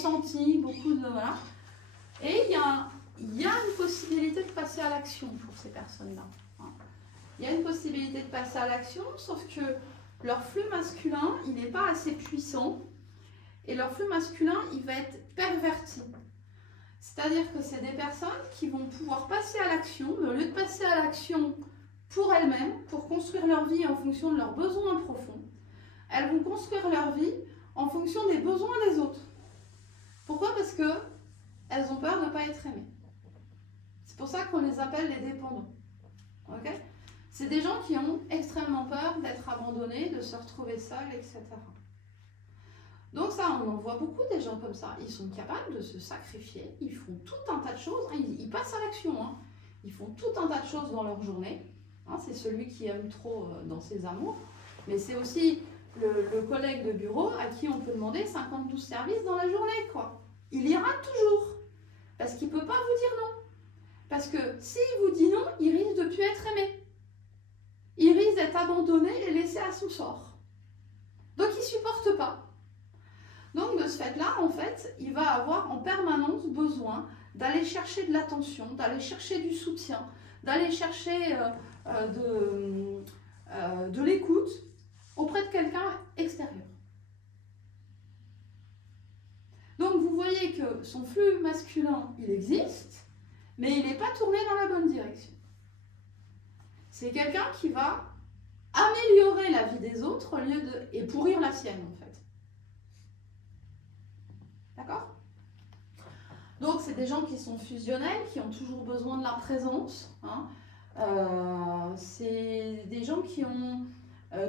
ressenti, beaucoup de... Voilà. Et il y a une possibilité de passer à l'action pour ces personnes-là. Il y a une possibilité de passer à l'action, sauf que leur flux masculin, il n'est pas assez puissant. Et leur flux masculin, il va être perverti. C'est-à-dire que c'est des personnes qui vont pouvoir passer à l'action, mais au lieu de passer à l'action pour elles-mêmes, pour construire leur vie en fonction de leurs besoins profonds, elles vont construire leur vie en fonction des besoins des autres. Pourquoi? Parce qu'elles ont peur de ne pas être aimées. C'est pour ça qu'on les appelle les dépendants. Okay? C'est des gens qui ont extrêmement peur d'être abandonnés, de se retrouver seuls, etc. Donc ça, on en voit beaucoup des gens comme ça. Ils sont capables de se sacrifier, ils font tout un tas de choses, ils passent à l'action, hein. Ils font tout un tas de choses dans leur journée. Hein, c'est celui qui aime trop dans ses amours, mais c'est aussi le collègue de bureau à qui on peut demander 52 services dans la journée, quoi. Il ira toujours, parce qu'il ne peut pas vous dire non. Parce que s'il vous dit non, il risque de ne plus être aimé. Il risque d'être abandonné et laissé à son sort. Donc il ne supporte pas. Donc de ce fait-là, en fait, il va avoir en permanence besoin d'aller chercher de l'attention, d'aller chercher du soutien, d'aller chercher de l'écoute auprès de quelqu'un extérieur. Donc vous voyez que son flux masculin, il existe, mais il n'est pas tourné dans la bonne direction. C'est quelqu'un qui va améliorer la vie des autres au lieu et pourrir la sienne, en fait. D'accord? Donc, c'est des gens qui sont fusionnels, qui ont toujours besoin de la présence. Hein. C'est des gens qui ont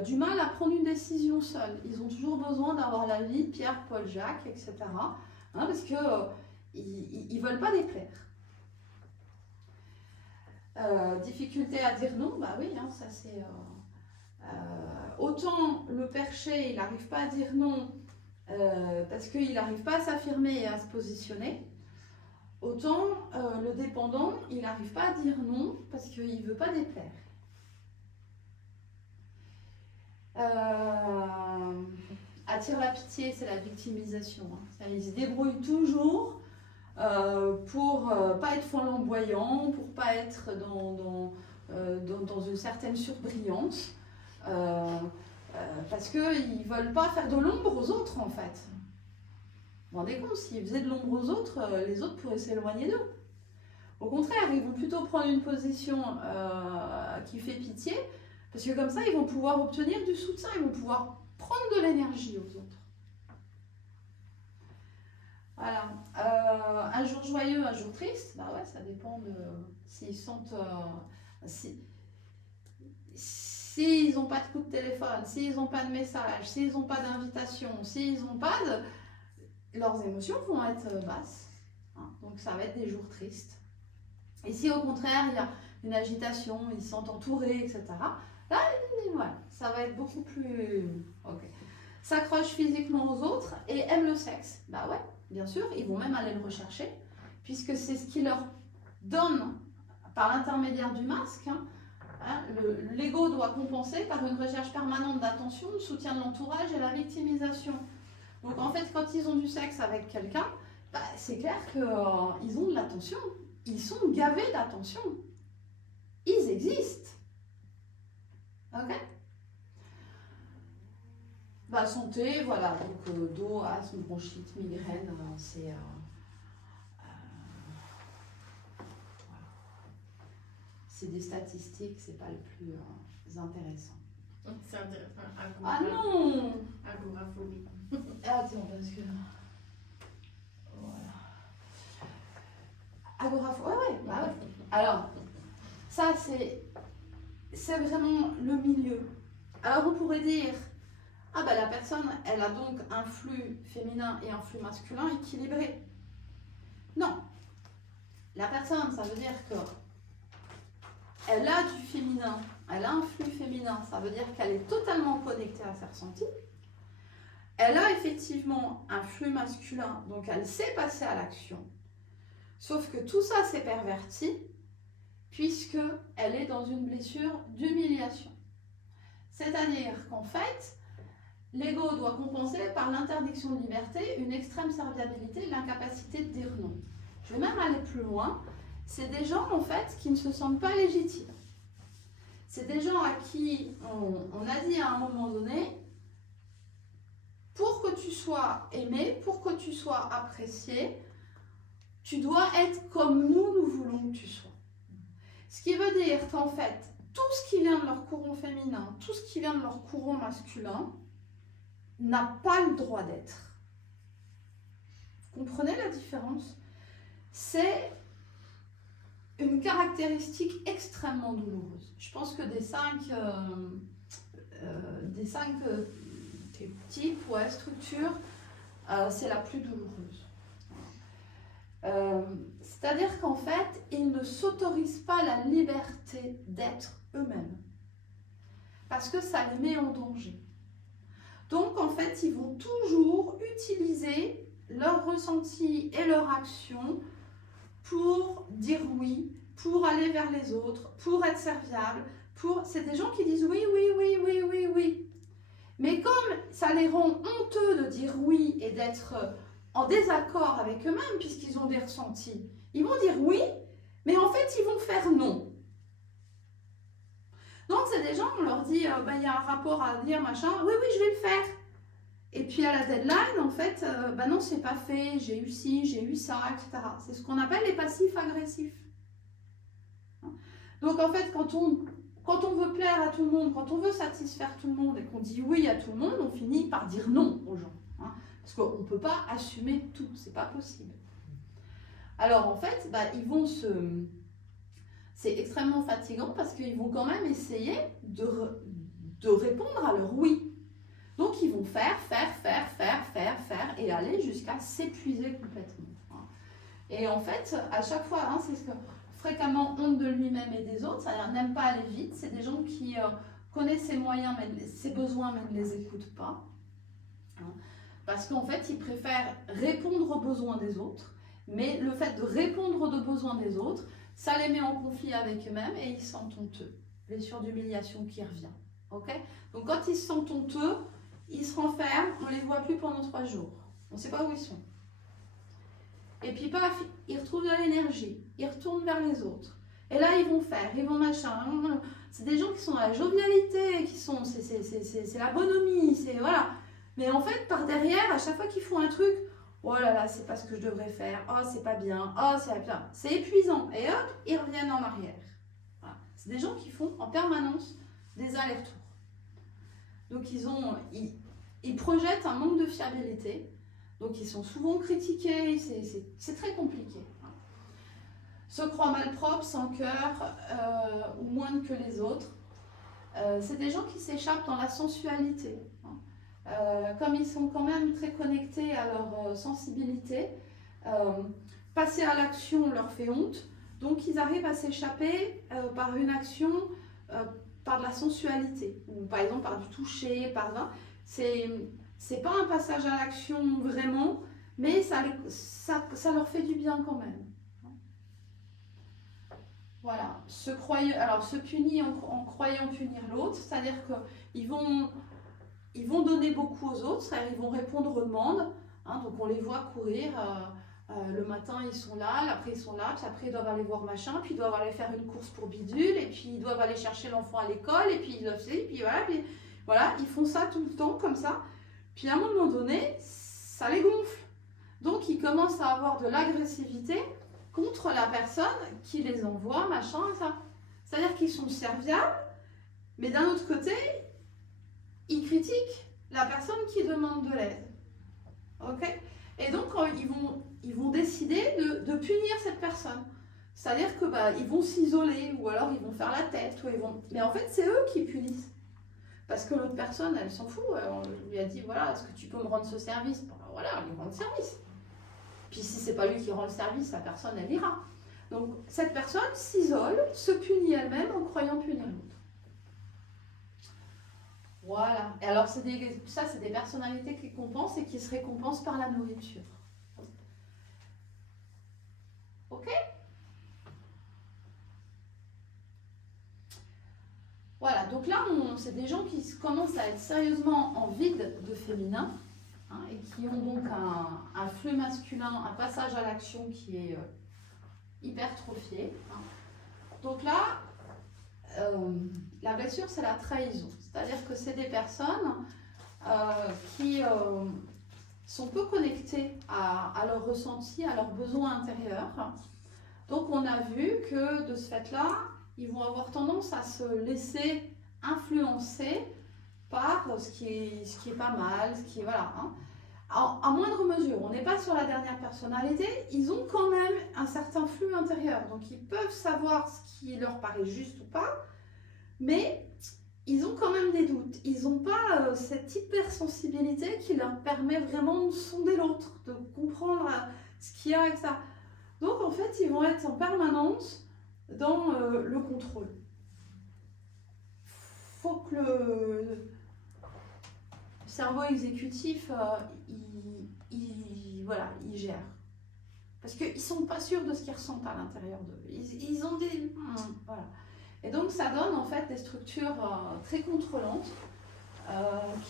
du mal à prendre une décision seuls. Ils ont toujours besoin d'avoir l'avis de Pierre, Paul, Jacques, etc. Hein, parce qu'ils ne veulent pas déplaire. Difficulté à dire non, bah oui, hein, ça c'est... autant le perché, il n'arrive pas à dire non parce qu'il n'arrive pas à s'affirmer et à se positionner. Autant le dépendant, il n'arrive pas à dire non parce qu'il ne veut pas déplaire. Attire la pitié, c'est la victimisation. Hein. Il se débrouille toujours pour pas être flamboyant, pour pas être dans une certaine surbrillance. Parce qu'ils ne veulent pas faire de l'ombre aux autres, en fait. Vous vous rendez compte, s'ils faisaient de l'ombre aux autres, les autres pourraient s'éloigner d'eux. Au contraire, ils vont plutôt prendre une position qui fait pitié, parce que comme ça, ils vont pouvoir obtenir du soutien, ils vont pouvoir prendre de l'énergie aux autres. Voilà. Un jour joyeux, un jour triste, bah ouais, ça dépend de s'ils sentent... S'ils n'ont pas de coup de téléphone, s'ils n'ont pas de message, s'ils n'ont pas d'invitation, s'ils n'ont pas de... Leurs émotions vont être basses. Hein, donc ça va être des jours tristes. Et si au contraire, il y a une agitation, ils se sentent entourés, etc. Là, voilà, ça va être beaucoup plus... Okay. S'accrochent physiquement aux autres et aiment le sexe. Bah ouais, bien sûr, ils vont même aller le rechercher, puisque c'est ce qui leur donne, par l'intermédiaire du masque, hein, l'ego doit compenser par une recherche permanente d'attention, de soutien de l'entourage et la victimisation. Donc en fait, quand ils ont du sexe avec quelqu'un, bah, c'est clair qu'ils ont de l'attention. Ils sont gavés d'attention. Ils existent. Ok? Bah, santé, voilà. Donc dos, asthme, bronchite, migraine, c'est... voilà. C'est des statistiques, c'est pas le plus intéressant. C'est intéressant. Ah non! Agoraphobie. Attends, parce que... Voilà. Agoraphobie, ouais, bah ouais. Alors, ça, c'est vraiment le milieu. Alors, on pourrait dire, ah ben la personne, elle a donc un flux féminin et un flux masculin équilibré. Non. La personne, ça veut dire que elle a du féminin, elle a un flux féminin, ça veut dire qu'elle est totalement connectée à ses ressentis. Elle a effectivement un flux masculin, donc elle sait passer à l'action. Sauf que tout ça s'est perverti, puisqu'elle est dans une blessure d'humiliation. C'est-à-dire qu'en fait, l'ego doit compenser par l'interdiction de liberté, une extrême serviabilité, l'incapacité de dire non. Je vais même aller plus loin. C'est des gens, en fait, qui ne se sentent pas légitimes. C'est des gens à qui on a dit à un moment donné, pour que tu sois aimé, pour que tu sois apprécié, tu dois être comme nous voulons que tu sois. Ce qui veut dire qu'en fait, tout ce qui vient de leur courant féminin, tout ce qui vient de leur courant masculin, n'a pas le droit d'être. Vous comprenez la différence? C'est une caractéristique extrêmement douloureuse. Je pense que des cinq types ou structures, c'est la plus douloureuse. C'est-à-dire qu'en fait, ils ne s'autorisent pas la liberté d'être eux-mêmes. Parce que ça les met en danger. Donc, en fait, ils vont toujours utiliser leur ressenti et leur action pour dire oui, pour aller vers les autres, pour être serviable. C'est des gens qui disent oui, oui, oui, oui, oui, oui. Mais comme ça les rend honteux de dire oui et d'être en désaccord avec eux-mêmes, puisqu'ils ont des ressentis, ils vont dire oui, mais en fait, ils vont faire non. Donc, c'est des gens, on leur dit, y a un rapport à dire, machin, oui, oui, je vais le faire. Et puis, à la deadline, en fait, non, c'est pas fait, j'ai eu ci, j'ai eu ça, etc. C'est ce qu'on appelle les passifs agressifs. Donc, en fait, quand on veut plaire à tout le monde, quand on veut satisfaire tout le monde et qu'on dit oui à tout le monde, on finit par dire non aux gens. Parce qu'on ne peut pas assumer tout, c'est pas possible. Alors, en fait, c'est extrêmement fatigant parce qu'ils vont quand même essayer de répondre à leur oui. Donc, ils vont faire et aller jusqu'à s'épuiser complètement. Et en fait, à chaque fois, c'est ce que fréquemment honte de lui-même et des autres, c'est-à-dire n'aime pas aller vite. C'est des gens qui connaissent ses moyens, ses besoins, mais ne les écoutent pas. Parce qu'en fait, ils préfèrent répondre aux besoins des autres. Mais le fait de répondre aux besoins des autres, ça les met en conflit avec eux-mêmes et ils se sentent honteux. Blessure d'humiliation qui revient. Okay? Donc quand ils se sentent honteux, ils se renferment, on ne les voit plus pendant 3 jours. On ne sait pas où ils sont. Et puis paf, ils retrouvent de l'énergie, ils retournent vers les autres. Et là, ils vont faire, ils vont machin. C'est des gens qui sont dans la jovialité, c'est la bonhomie, c'est voilà. Mais en fait, par derrière, à chaque fois qu'ils font un truc, oh là là, c'est pas ce que je devrais faire, oh c'est pas bien, oh c'est bien. C'est épuisant. Et hop, ils reviennent en arrière. Voilà. C'est des gens qui font en permanence des allers-retours. Donc ils projettent un manque de fiabilité. Donc ils sont souvent critiqués, c'est très compliqué. Se croient malpropres, sans cœur, ou moindres que les autres. C'est des gens qui s'échappent dans la sensualité. Comme ils sont quand même très connectés à leur sensibilité, passer à l'action leur fait honte. Donc ils arrivent à s'échapper par une action, par de la sensualité. Ou par exemple par du toucher, par là. C'est pas un passage à l'action vraiment, mais ça leur fait du bien quand même. Voilà, se punir en croyant punir l'autre, c'est-à-dire qu'ils vont donner beaucoup aux autres, c'est-à-dire ils vont répondre aux demandes. Donc on les voit courir, le matin ils sont là, après ils sont là, puis après ils doivent aller voir machin, puis ils doivent aller faire une course pour bidule, et puis ils doivent aller chercher l'enfant à l'école, et puis ils doivent puis voilà, ils font ça tout le temps comme ça. Puis à un moment donné, ça les gonfle. Donc ils commencent à avoir de l'agressivité contre la personne qui les envoie, machin, ça. C'est-à-dire qu'ils sont serviables, mais d'un autre côté, ils critiquent la personne qui demande de l'aide. Ok ? Et donc ils vont décider de punir cette personne. C'est-à-dire que ils vont s'isoler, ou alors ils vont faire la tête, mais en fait c'est eux qui punissent. Parce que l'autre personne, elle s'en fout. On lui a dit, voilà, est-ce que tu peux me rendre ce service ? Voilà, on lui rend le service. Puis si c'est pas lui qui rend le service, la personne, elle ira. Donc cette personne s'isole, se punit elle-même en croyant punir l'autre. Voilà. Et alors c'est des personnalités qui compensent et qui se récompensent par la nourriture. Ok ? Voilà, donc là, c'est des gens qui commencent à être sérieusement en vide de féminin, hein, et qui ont donc un flux masculin, un passage à l'action qui est hypertrophié. Hein. Donc là, la blessure, c'est la trahison. C'est-à-dire que c'est des personnes qui sont peu connectées à leurs ressentis, à leurs besoins intérieurs. Donc on a vu que de ce fait-là, ils vont avoir tendance à se laisser influencer par ce qui est pas mal, ce qui est, voilà, hein. À moindre mesure, on n'est pas sur la dernière personnalité, ils ont quand même un certain flux intérieur, donc ils peuvent savoir ce qui leur paraît juste ou pas, mais ils ont quand même des doutes, ils n'ont pas cette hypersensibilité qui leur permet vraiment de sonder l'autre, de comprendre ce qu'il y a avec ça. Donc en fait, ils vont être en permanence dans le contrôle. Il faut que le cerveau exécutif, il gère. Parce qu'ils ne sont pas sûrs de ce qu'ils ressentent à l'intérieur d'eux. Ils ont des... Voilà. Et donc ça donne en fait des structures très contrôlantes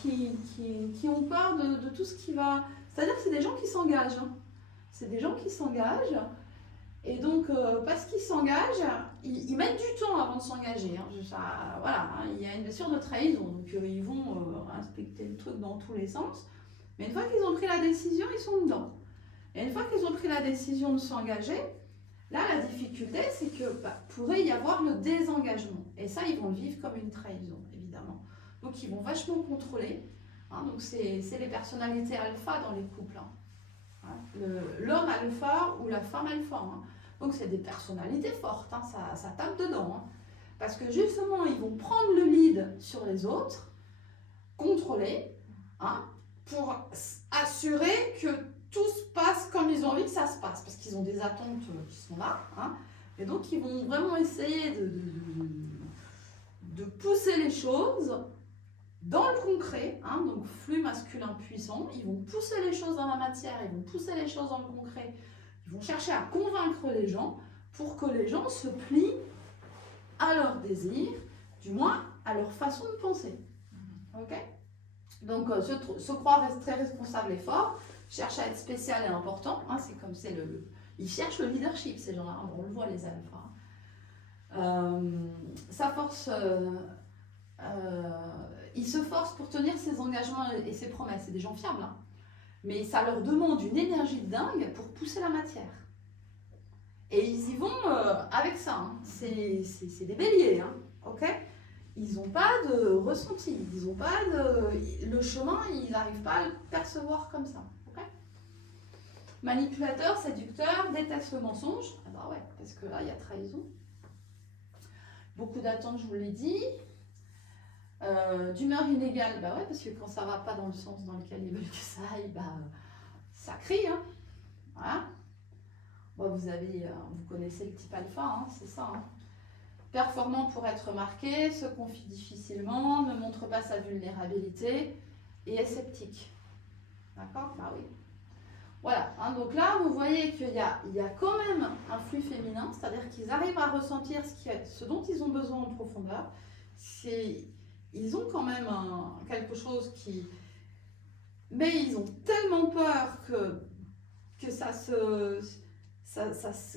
qui ont peur de tout ce qui va... C'est-à-dire que c'est des gens qui s'engagent. Hein. C'est des gens qui s'engagent. Et donc, parce qu'ils s'engagent, ils mettent du temps avant de s'engager. Hein. Voilà, hein, il y a une blessure de trahison. Donc, ils vont inspecter le truc dans tous les sens. Mais une fois qu'ils ont pris la décision, ils sont dedans. Et une fois qu'ils ont pris la décision de s'engager, là, la difficulté, c'est que pourrait y avoir le désengagement. Et ça, ils vont le vivre comme une trahison, évidemment. Donc, ils vont vachement contrôler. Hein. Donc, c'est les personnalités alpha dans les couples. Hein. L'homme alpha ou la femme alpha. Hein. Donc c'est des personnalités fortes, hein. Ça tape dedans. Hein. Parce que justement, ils vont prendre le lead sur les autres, contrôler, hein, pour assurer que tout se passe comme ils ont envie que ça se passe. Parce qu'ils ont des attentes qui sont là. Hein. Et donc ils vont vraiment essayer de pousser les choses dans le concret, hein, donc flux masculin puissant, ils vont pousser les choses dans la matière, ils vont pousser les choses dans le concret, ils vont chercher à convaincre les gens pour que les gens se plient à leurs désirs, du moins à leur façon de penser. Ok ? Donc se croire très responsable et fort, cherche à être spécial et important, hein, c'est comme c'est ils cherchent le leadership ces gens-là, hein, on le voit les alphas. Sa force... ils se forcent pour tenir ses engagements et ses promesses. C'est des gens fiables. Hein. Mais ça leur demande une énergie dingue pour pousser la matière. Et ils y vont avec ça. Hein. C'est des béliers. Hein. Ok ? Ils n'ont pas de ressenti. Ils n'ont pas de... Le chemin, ils n'arrivent pas à le percevoir comme ça. Okay ? Manipulateur, séducteur, déteste le mensonge. Ah bah ouais, parce que là, il y a trahison. Beaucoup d'attentes, je vous l'ai dit. D'humeur inégale, bah ouais, parce que quand ça va pas dans le sens dans lequel ils veulent que ça aille, bah ça crie, hein. Voilà. Bon, vous connaissez le type alpha, hein, c'est ça. Hein. Performant pour être remarqué, se confie difficilement, ne montre pas sa vulnérabilité et est sceptique. D'accord ? Bah oui. Voilà, hein, donc là vous voyez qu'il y a quand même un flux féminin, c'est-à-dire qu'ils arrivent à ressentir ce dont ils ont besoin en profondeur. Ils ont quand même quelque chose qui... Mais ils ont tellement peur que ça se...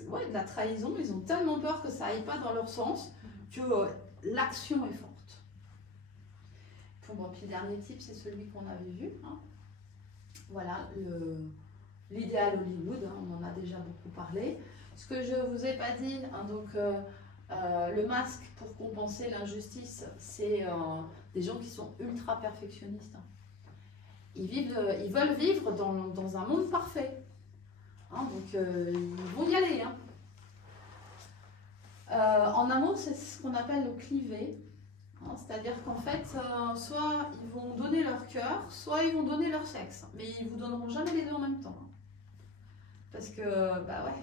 ouais, de la trahison, ils ont tellement peur que ça aille pas dans leur sens que l'action est forte. Bon, puis le dernier type, c'est celui qu'on avait vu. Hein. Voilà, l'idéal Hollywood, hein, on en a déjà beaucoup parlé. Ce que je ne vous ai pas dit, hein, donc... le masque pour compenser l'injustice, c'est des gens qui sont ultra perfectionnistes. Ils veulent vivre dans un monde parfait. Hein, donc ils vont y aller. Hein. En amour, c'est ce qu'on appelle le clivé. Hein, c'est-à-dire qu'en fait, soit ils vont donner leur cœur, soit ils vont donner leur sexe. Mais ils ne vous donneront jamais les deux en même temps. Hein. Parce que, bah ouais,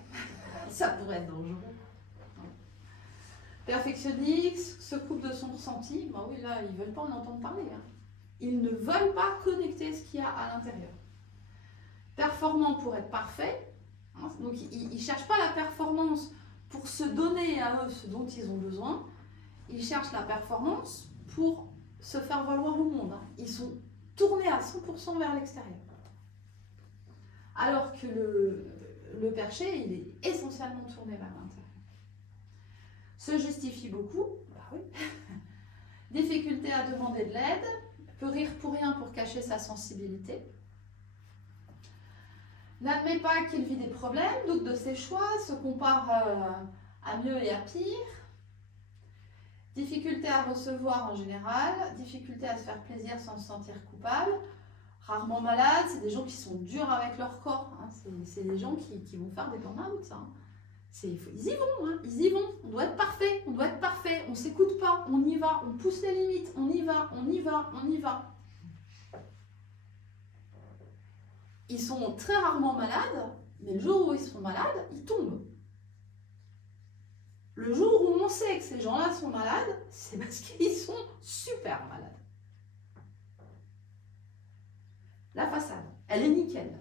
ça pourrait être dangereux. Perfectionniste, se coupe de son ressenti, bah oui, là, ils ne veulent pas en entendre parler. Hein. Ils ne veulent pas connecter ce qu'il y a à l'intérieur. Performant pour être parfait, hein, donc ils ne cherchent pas la performance pour se donner à eux ce dont ils ont besoin, ils cherchent la performance pour se faire valoir au monde. Hein. Ils sont tournés à 100% vers l'extérieur. Alors que le perché, il est essentiellement tourné vers l'intérieur. Se justifie beaucoup, bah oui. Difficulté à demander de l'aide, peut rire pour rien pour cacher sa sensibilité. N'admet pas qu'il vit des problèmes, doute de ses choix, se compare à mieux et à pire. Difficulté à recevoir en général, difficulté à se faire plaisir sans se sentir coupable. Rarement malades, c'est des gens qui sont durs avec leur corps. Hein. C'est des gens qui vont faire des burn-out. Hein. Ils y vont, hein. Ils y vont. On doit être parfait, on ne s'écoute pas, on y va, on pousse les limites, on y va. Ils sont très rarement malades, mais le jour où ils sont malades, ils tombent. Le jour où on sait que ces gens-là sont malades, c'est parce qu'ils sont super malades. La façade, elle est nickel.